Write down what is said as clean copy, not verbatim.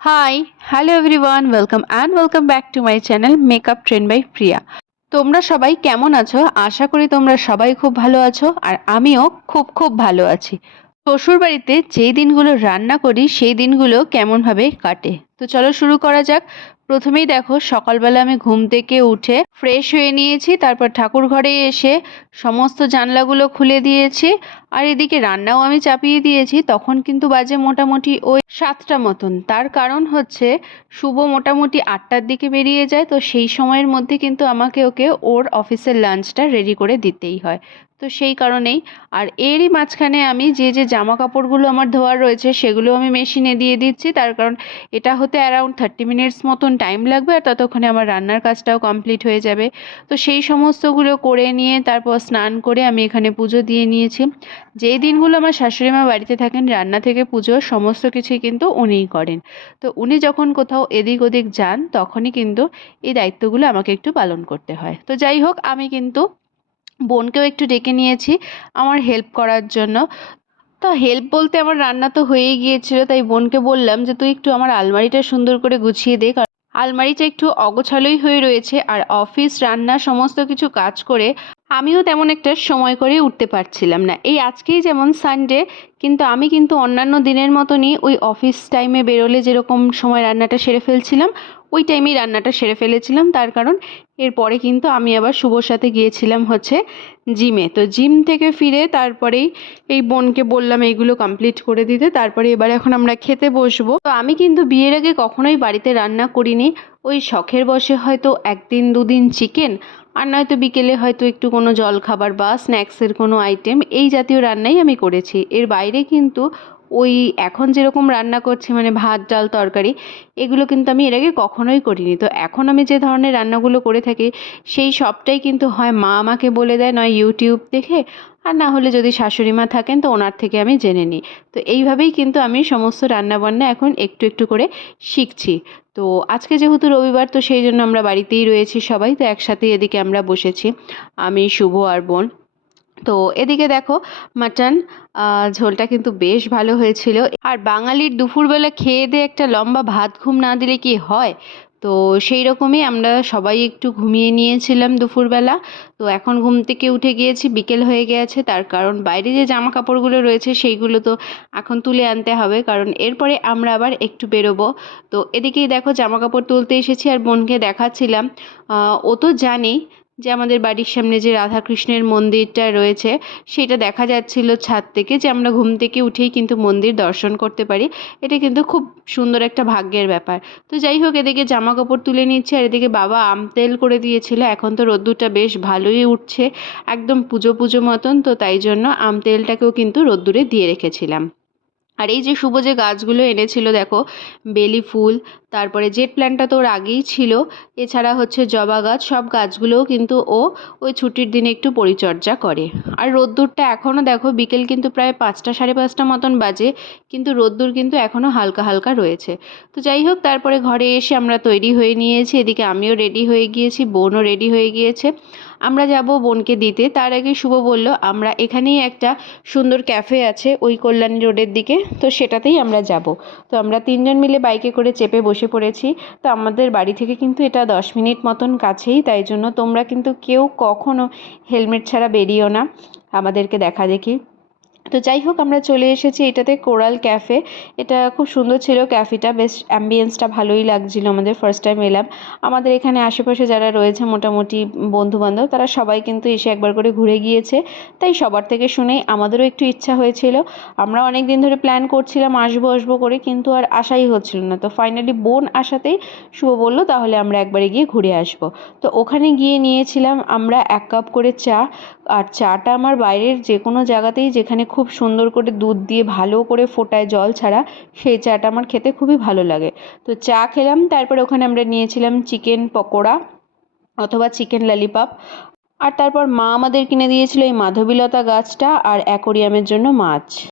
High, hello everyone, welcome back to my channel makeup trend by Priya. তোমরা সবাই কেমন আছো? আশা করি তোমরা সবাই খুব ভালো আছো, আর আমিও খুব খুব ভালো আছি। শ্বশুরবাড়িতে যেই দিনগুলো রান্না করি সেই দিনগুলো কেমনভাবে কাটে, তো চলো শুরু করা যাক। প্রথমেই দেখো, সকালবেলা আমি ঘুম থেকে উঠে ফ্রেশ হয়ে নিয়েছি, তারপর ঠাকুর ঘরে এসে সমস্ত জানলাগুলো খুলে দিয়েছি, আর এদিকে রান্নাও আমি চাপিয়ে দিয়েছি। তখন কিন্তু বাজে মোটামুটি ওই 7টা মতন। তার কারণ হচ্ছে শুভ মোটামুটি 8টার দিকে বেরিয়ে যায়, তো সেই সময়ের মধ্যে কিন্তু আমাকে ওকে ওর অফিসের লাঞ্চটা রেডি করে দিতেই হয়। তো সেই কারণেই, আর এরই মাঝখানে আমি যে জামা কাপড়গুলো আমার ধোয়ার রয়েছে সেগুলো আমি মেশিনে দিয়ে দিচ্ছি, তার কারণ এটা হতে অ্যারাউন্ড 30 মিনিটস মতন টাইম লাগবে, আর ততক্ষণে আমার রান্নার কাজটাও কমপ্লিট হয়ে যাবে। তো সেই সমস্তগুলো করে নিয়ে তারপর স্নান করে আমি এখানে পুজো দিয়ে নিয়েছি। যেই দিনগুলো আমার শাশুড়ি মা বাড়িতে থাকেন, রান্না থেকে পুজো সমস্ত কিছুই কিন্তু উনিই করেন। তো উনি যখন কোথাও এদিক ওদিক যান তখনই কিন্তু এই দায়িত্বগুলো আমাকে একটু পালন করতে হয়। তো যাই হোক, আমি কিন্তু বোনকেও একটু ডেকে নিয়েছি আমার হেল্প করার জন্য। তো হেল্প বলতে, আমার রান্না তো হয়েই গিয়েছিল, তাই বোনকে বললাম যে তুই একটু আমার আলমারিটা সুন্দর করে গুছিয়ে দে, কারণ আলমারিটা একটু অগোছালোই হয়ে রয়েছে। আর অফিস রান্না সমস্ত কিছু কাজ করে আমিও তেমন একটা সময় করে উঠতে পারছিলাম না। এই আজকেই যেমন সানডে, কিন্তু আমি কিন্তু অন্যান্য দিনের মতনই ওই অফিস টাইমে বেরোলে যেরকম সময় রান্নাটা সেরে ফেলছিলাম, ওই টাইমেই রান্নাটা সেরে ফেলেছিলাম। তার কারণ এরপরে কিন্তু আমি আবার শুভর সাথে গিয়েছিলাম হচ্ছে জিমে। তো জিম থেকে ফিরে তারপরেই এই বোনকে বললাম এইগুলো কমপ্লিট করে দিতে, তারপরে এবার এখন আমরা খেতে বসবো। তো আমি কিন্তু বিয়ের আগে কখনোই বাড়িতে রান্না করিনি। ওই শখের বশে হয়তো একদিন দুদিন চিকেন, আর নয়তো বিকেলে হয়তো একটু কোনো জলখাবার বা স্ন্যাক্সের কোনো আইটেম, এই জাতীয় রান্নাই আমি করেছি। এর বাইরে কিন্তু ওই এখন যেরকম রান্না করছি, মানে ভাত ডাল তরকারি, এগুলো কিন্তু আমি এর আগে কখনোই করিনি। তো এখন আমি যে ধরনের রান্নাগুলো করে থাকি সেই সবটাই কিন্তু হয় মা আমাকে বলে দেয়, নয় ইউটিউব দেখে, আর না হলে যদি শাশুড়ি মা থাকেন তো ওনার থেকে আমি জেনে নিই। তো এইভাবেই কিন্তু আমি সমস্ত রান্নাবান্না এখন একটু একটু করে শিখছি। তো আজকে যেহেতু রবিবার, তো সেই জন্য আমরা বাড়িতেই রয়েছি সবাই, তো একসাথে এদিকে আমরা বসেছি, আমি শুভ আর বোন। তো এদিকে দেখো, মাটন ঝোলটা কিন্তু বেশ ভালো হয়েছিল। আর বাঙালির দুপুরবেলা খেয়ে দিয়ে একটা লম্বা ভাত ঘুম না দিলে কি হয়? তো সেই রকমই আমরা সবাই একটু ঘুমিয়ে নিয়েছিলাম দুপুরবেলা। তো এখন ঘুম থেকে উঠে গিয়েছি, বিকেল হয়ে গিয়েছে, তার কারণ বাইরে যে জামা কাপড়গুলো রয়েছে সেইগুলো তো এখন তুলে আনতে হবে, কারণ এরপরে আমরা আবার একটু বেরোবো। তো এদিকেই দেখো, জামা কাপড় তুলতে এসেছি আর বোনকে দেখাচ্ছিলাম। ও তো জানি যে আমাদের বাড়ির সামনে যে রাধাকৃষ্ণের মন্দিরটা রয়েছে সেটা দেখা যাচ্ছিল ছাদ থেকে, যে আমরা ঘুম থেকে উঠেই কিন্তু মন্দির দর্শন করতে পারি। এটা কিন্তু খুব সুন্দর একটা ভাগ্যের ব্যাপার। তো যাই হোক, এদিকে জামা কাপড় তুলে নিচ্ছে, আর এদিকে বাবা আম তেল করে দিয়েছিল। এখন তো রোদ্দুরটা বেশ ভালোই উঠছে, একদম পুজো পুজো মতন, তো তাই জন্য আম তেলটাকেও কিন্তু রোদ্দুরে দিয়ে রেখেছিলাম। আর এই যে শুভ যে গাছগুলো এনেছিল দেখো, বেলি ফুল, তারপরে জেট প্ল্যান্টটা তো ওর আগেই ছিল, এছাড়া হচ্ছে জবা গাছ, সব গাছগুলোও কিন্তু ও ওই ছুটির দিনে একটু পরিচর্যা করে। আর রোদ্দুরটা এখনও দেখো, বিকেল কিন্তু প্রায় 5টা সাড়ে 5টা মতন বাজে, কিন্তু রোদ্দুর কিন্তু এখনও হালকা হালকা রয়েছে। তো যাই হোক, তারপরে ঘরে এসে আমরা তৈরি হয়ে নিয়েছি, এদিকে আমিও রেডি হয়ে গিয়েছি, বোনও রেডি হয়ে গিয়েছে। আমরা যাব বোনকে দিতে। তার আগে শুভ বলল আমরা এখানেই একটা সুন্দর ক্যাফে আছে ওই কল্যাণী রোডের দিকে, তো সেটাতেই আমরা যাব। তো আমরা তিনজন মিলে বাইকে করে চেপে বসে পড়েছি। তো আমাদের বাড়ি থেকে কিন্তু এটা 10 মিনিট মতন কাছেই, তাই জন্য তোমরা কিন্তু কেউ কখনো হেলমেট ছাড়া বেরিও না আমাদেরকে দেখা দেখি। তো যাই হোক, আমরা চলে এসেছি এটাতে, কোরাল ক্যাফে। এটা খুব সুন্দর ছিল ক্যাফেটা, বেশ অ্যাম্বিয়েন্সটা ভালোই লাগছিল। আমাদের ফার্স্ট টাইম এলাম। আমাদের এখানে আশেপাশে যারা রয়েছে মোটামুটি বন্ধুবান্ধব, তারা সবাই কিন্তু এসে একবার করে ঘুরে গিয়েছে, তাই সবার থেকে শুনেই আমাদেরও একটু ইচ্ছা হয়েছিল। আমরা অনেক দিন ধরে প্ল্যান করছিলাম আসবো আসবো করে, কিন্তু আর আশাই হচ্ছিল না। তো ফাইনালি বোন আসাতেই শুভ বলল তাহলে আমরা একবারে গিয়ে ঘুরে আসবো। তো ওখানে গিয়ে নিয়েছিলাম আমরা 1 কাপ করে চা। আর চাটা আমার বাইরের যে কোনো জায়গাতেই, যেখানে খুব সুন্দর করে দুধ দিয়ে ভালো করে ফোটায় জল ছাড়া, সেই চাটা আমার খেতে খুবই ভালো লাগে। তো চা খেলাম, তারপরে ওখানে আমরা নিয়েছিলাম চিকেন পকোড়া অথবা চিকেন ললিপপ। আর তারপর মা আমাদের কিনে দিয়েছিল এই মাধবীলতা গাছটা আর অ্যাকোরিয়ামের জন্য মাছ।